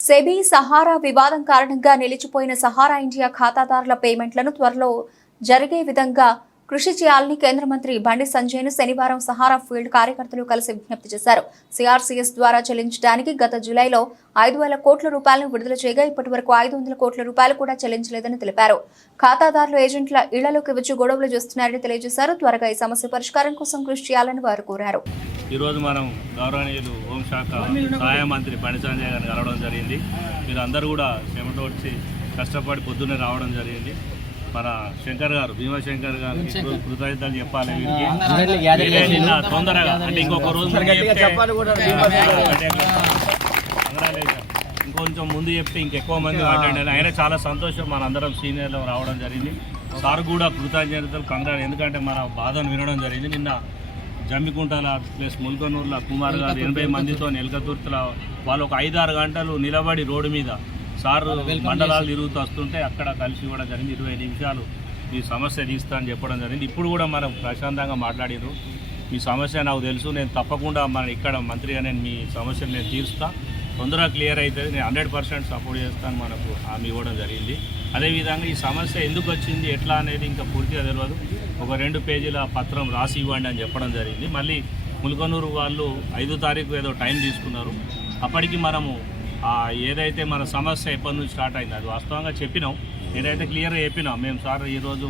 SEBI Sahara వివాదం కారణంగా నిలిచిపోయిన సహారా ఇండియా ఖాతాదారుల పేమెంట్లను త్వరలో జరిగే విధంగా కృషి చేయాలని కేంద్ర మంత్రి బండి సంజయ్ను శనివారం సహారా ఫీల్డ్ కార్యకర్తలు కలిసి విజ్ఞప్తి చేశారు. సిఆర్సీఎస్ ద్వారా చెల్లించడానికి గత జూలైలో ఐదు వేల కోట్ల రూపాయలను విడుదల చేయగా ఇప్పటి వరకు ఐదు వందల కోట్ల రూపాయలు కూడా చెల్లించలేదని తెలిపారు. ఖాతాదారులు ఏజెంట్ల ఇళ్ళలోకి వచ్చి గొడవలు చేస్తున్నారని తెలియజేశారు. త్వరగా ఈ సమస్య పరిష్కారం కోసం కృషి చేయాలని వారు కోరారు. ఈరోజు మనం గౌరవనీయులు హోంశాఖ సహాయ మంత్రి బండి సంజయ్ గారిని కలవడం జరిగింది. మీరు అందరూ కూడా చెమట వచ్చి కష్టపడి పొద్దున్నే రావడం జరిగింది. మన శంకర్ గారు భీమశంకర్ గారికి కృ- కృతజ్ఞతలు చెప్పాలి వీరికి తొందరగా అంటే ఇంకొక రోజు. ఇంకొంచెం ముందు చెప్తే ఇంకెక్కువ మంది అయినా అయినా చాలా సంతోషం. మన అందరం సీనియర్లు రావడం జరిగింది. సార్ కూడా కృతజ్ఞతలు కంగ్రాట్ ఎందుకంటే మన బాధను వినడం జరిగింది. నిన్న జమ్మికుంటల ప్లస్ ముల్కనూరుల కుమార్ గారు ఎనభై మందితో ఎలకతుర్తిల వాళ్ళు ఒక ఐదారు గంటలు నిలబడి రోడ్డు మీద సార్ మండలాలు తిరుగుతూ వస్తుంటే అక్కడ కలిసి ఇవ్వడం జరిగింది. ఇరవై నిమిషాలు ఈ సమస్య తీస్తా అని చెప్పడం జరిగింది. ఇప్పుడు కూడా మనం ప్రశాంతంగా మాట్లాడారు మీ సమస్య నాకు తెలుసు. నేను తప్పకుండా మన ఇక్కడ మంత్రిగా నేను మీ సమస్యను నేను తీరుస్తా. తొందరగా క్లియర్ అవుతుంది. నేను హండ్రెడ్ పర్సెంట్ సపోర్ట్ చేస్తాను మనకు హామీ ఇవ్వడం జరిగింది. అదేవిధంగా ఈ సమస్య ఎందుకు వచ్చింది ఎట్లా అనేది ఇంకా పూర్తిగా తెలియదు ఒక రెండు పేజీల పత్రం రాసి ఇవ్వండి అని చెప్పడం జరిగింది. మళ్ళీ ముల్కనూరు వాళ్ళు ఐదో తారీఖు ఏదో టైం తీసుకున్నారు. అప్పటికి మనము ఏదైతే మన సమస్య ఎప్పటి నుంచి స్టార్ట్ అయింది అది వాస్తవంగా చెప్పినాం. ఏదైతే క్లియర్గా చెప్పినాం మేము సార్ ఈరోజు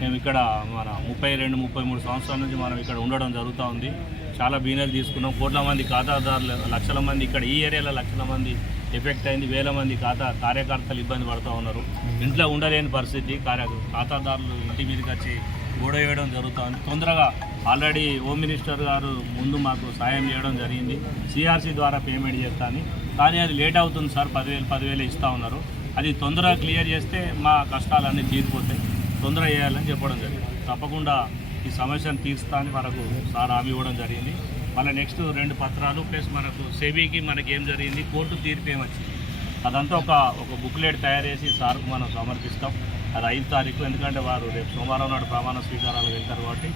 మేము ఇక్కడ మన ముప్పై రెండు ముప్పై మూడు సంవత్సరాల నుంచి మనం ఇక్కడ ఉండడం జరుగుతూ ఉంది. చాలా బీనర్ తీసుకున్నాం. కోట్ల మంది ఖాతాదారులు లక్షల మంది ఇక్కడ ఈ ఏరియాలో లక్షల మంది ఎఫెక్ట్ అయింది. వేల మంది ఖాతా కార్యకర్తలు ఇబ్బంది పడుతూ ఉన్నారు. ఇంట్లో ఉండలేని పరిస్థితి. కార్య ఖాతాదారులు ఇంటి మీదకి వచ్చి గోడ వేయడం జరుగుతుంది తొందరగా ఆల్రెడీ హోమ్ మినిస్టర్ గారు ముందు మాకు సాయం చేయడం జరిగింది. సిఆర్సీ ద్వారా పేమెంట్ చేస్తాను కానీ అది లేట్ అవుతుంది సార్ పదివేలు పదివేలు ఇస్తూ ఉన్నారు. అది తొందరగా క్లియర్ చేస్తే మా కష్టాలన్నీ తీరిపోతాయి. తొందరగా చేయాలని చెప్పడం జరిగింది. తప్పకుండా ఈ సమస్యను తీరుస్తా అని మనకు సార్ హామీ ఇవ్వడం జరిగింది. మళ్ళీ నెక్స్ట్ రెండు పత్రాలు ప్లస్ మనకు సెబీకి మనకి ఏం జరిగింది కోర్టు తీర్పు ఏమొచ్చింది అదంతా ఒక ఒక బుక్లెట్ తయారు చేసి సార్కు మనం సమర్పిస్తాం. అది ఐదు తారీఖు ఎందుకంటే వారు రేపు సోమవారం నాడు ప్రమాణ స్వీకారాలు వెళ్తారు కాబట్టి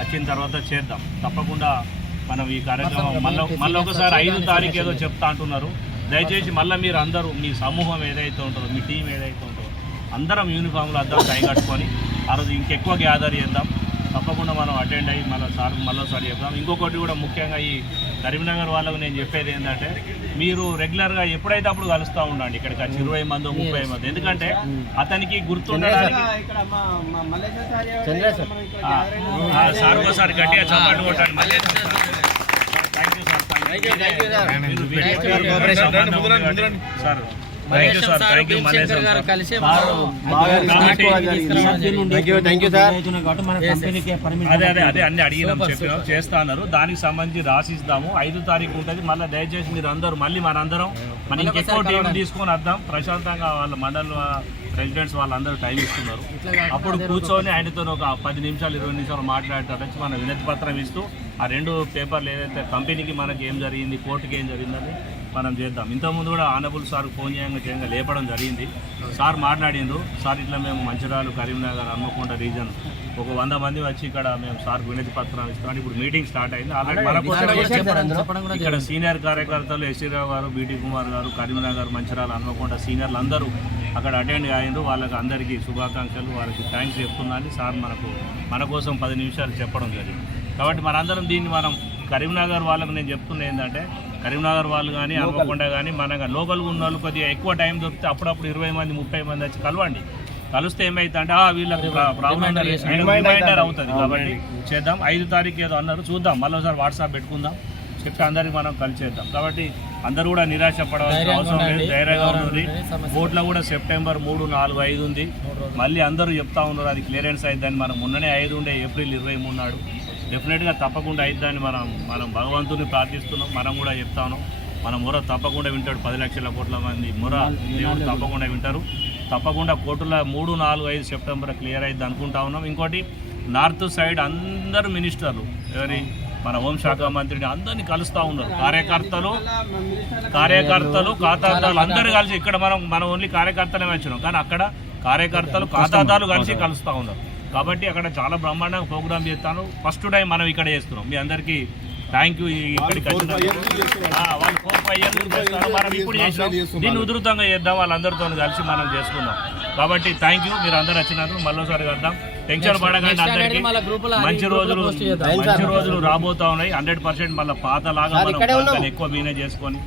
వచ్చిన తర్వాత చేద్దాం. తప్పకుండా మనం ఈ కార్యక్రమం మళ్ళీ మళ్ళీ ఒకసారి ఐదు తారీఖు ఏదో చెప్తా అంటున్నారు. దయచేసి మళ్ళీ మీరు అందరూ మీ సమూహం ఏదైతే ఉంటుందో మీ టీం ఏదైతే ఉంటుందో అందరం యూనిఫామ్లో అందరం టై కట్టుకొని ఆ రోజు ఇంకెక్కువ గ్యాదర్ చేద్దాం. తప్పకుండా మనం అటెండ్ అయ్యి మళ్ళీ సార్ మళ్ళీసారి చెప్దాం. ఇంకొకటి కూడా ముఖ్యంగా ఈ కరీంనగర్ వాళ్ళకు నేను చెప్పేది ఏంటంటే మీరు రెగ్యులర్గా ఎప్పుడైతే అప్పుడు కలుస్తూ ఉండండి ఇక్కడికి వచ్చి ఇరవై మంది ముప్పై మంది. ఎందుకంటే అతనికి గుర్తుండడానికి సార్. ఒకసారి గట్టిగా చప్పట్లు కొట్టండి. మళ్ళీ thank you sir. Thank you మీరు వీడియో సంబంధం ఉంది కాబట్టి- సార్ అదే అదే అదే అన్ని అడిగినాం చెప్పినాం చేస్తా అన్నారు దానికి సంబంధించి రాసిస్తాము ఐదు తారీఖు ఉంటుంది మళ్ళీ దయచేసి మీరు అందరూ మళ్ళీ మనందరం మన ఇంకెక్కువ టీం తీసుకొని వద్దాం ప్రశాంతంగా వాళ్ళ మండల ప్రెసిడెంట్స్ వాళ్ళందరూ టైం ఇస్తున్నారు అప్పుడు కూర్చొని ఆయనతో ఒక పది నిమిషాలు ఇరవై నిమిషాలు మాట్లాడేటట్టు మన వినతి పత్రం ఇస్తూ ఆ రెండు పేపర్లు ఏదైతే కంపెనీకి మనకి ఏం జరిగింది కోర్టుకి ఏం జరిగిందని మనం చేద్దాం. ఇంతకుముందు కూడా ఆనబుల్ సార్ ఫోన్ చేయంగా చేయంగా లేపడం జరిగింది. సార్ మాట్లాడిండ్రు సార్ ఇట్లా మేము మంచిర్యాల కరీంనగర్ హన్మకొండ రీజన్ ఒక వంద మంది వచ్చి ఇక్కడ మేము సార్ వినతి పత్రం ఇస్తాం ఇప్పుడు మీటింగ్ స్టార్ట్ అయింది. ఆల్రెడీ మన కోసం ఇక్కడ సీనియర్ కార్యకర్తలు ఎస్సీ రావు గారు బీటీ కుమార్ గారు కరీంనగర్ మంచిర్యాల హన్మకొండ సీనియర్లు అందరూ అక్కడ అటెండ్ అయ్యిండ్రు. వాళ్ళకి అందరికీ శుభాకాంక్షలు వారికి థ్యాంక్స్ చెప్తున్నాను. సార్ మనకు మన కోసం పది నిమిషాలు చెప్పడం జరిగింది. కాబట్టి మనందరం దీన్ని మనం కరీంనగర్ వాళ్ళకు నేను చెప్తున్నా ఏంటంటే కరీంనగర్ వాళ్ళు కానీ హన్మకొండ కానీ మన లోకల్గా ఉన్న వాళ్ళు కొద్దిగా ఎక్కువ టైం దొరికితే అప్పుడప్పుడు ఇరవై మంది ముప్పై మంది వచ్చి కలవండి. కలిస్తే ఏమైతుందంటే ఆ వీళ్ళకి రిమైండర్ అవుతుంది కాబట్టి చేద్దాం. ఐదు తారీఖు ఏదో అన్నారు. చూద్దాం. మళ్ళీ ఒకసారి వాట్సాప్ పెట్టుకుందాం. చెప్తే అందరికి మనం కలిసి చేద్దాం. కాబట్టి అందరూ కూడా నిరాశ పడవలసిన అవసరం లేదు. ధైర్యంగా ఉంది కోర్టులో కూడా సెప్టెంబర్ మూడు నాలుగు ఐదు ఉంది. మళ్ళీ అందరూ చెప్తా ఉన్నారు. అది క్లియరెన్స్ అయిద్దని. మనం మొన్ననే ఐదు ఉండే ఏప్రిల్ ఇరవై మూడు నాడు. డెఫినెట్గా తప్పకుండా అయిద్దని మనం మనం భగవంతుని ప్రార్థిస్తున్నాం. మనం కూడా చెప్తాను. మన మొర తప్పకుండా వింటాడు. పది లక్షల కోట్ల మంది మొర దేవుడు తప్పకుండా వింటారు. తప్పకుండా కోర్టుల మూడు నాలుగు ఐదు సెప్టెంబర్ క్లియర్ అయింది అనుకుంటా ఉన్నాం. ఇంకోటి నార్త్ సైడ్ అందరు మినిస్టర్లు ఎవరి? మన హోంశాఖ మంత్రిని అందరినీ కలుస్తూ ఉన్నారు. కార్యకర్తలు కార్యకర్తలు ఖాతాదారులు అందరూ కలిసి ఇక్కడ మనం మనం ఓన్లీ కార్యకర్తలే వచ్చినాం. కానీ అక్కడ కార్యకర్తలు ఖాతాదారులు కలిసి కలుస్తూ ఉన్నారు. కాబట్టి అక్కడ చాలా బ్రహ్మాండంగా ప్రోగ్రామ్ చేస్తాను. ఫస్ట్ టైం మనం ఇక్కడ చేస్తున్నాం. మీ అందరికీ థ్యాంక్ యూ ఇక్కడికి వచ్చినందుకు. ఆ, వాళ్ళు ఫోర్ ఫైవ్ ఇయర్స్ చేస్తారు మనం ఇప్పుడు చేసినాం. దీన్ని ఉధృతంగా చేద్దాం. వాళ్ళందరితో కలిసి మనం చేసుకుందాం. కాబట్టి థ్యాంక్ యూ మీరు అందరు వచ్చినందుకు మళ్ళీసారి కద్దాం టెన్షన్ పడకండి అందరికీ. మంచి రోజులు మంచి రోజులు రాబోతా ఉన్నాయి. హండ్రెడ్ పర్సెంట్ మళ్ళీ పాత లాగా మనం ఎక్కువ మీనే చేసుకొని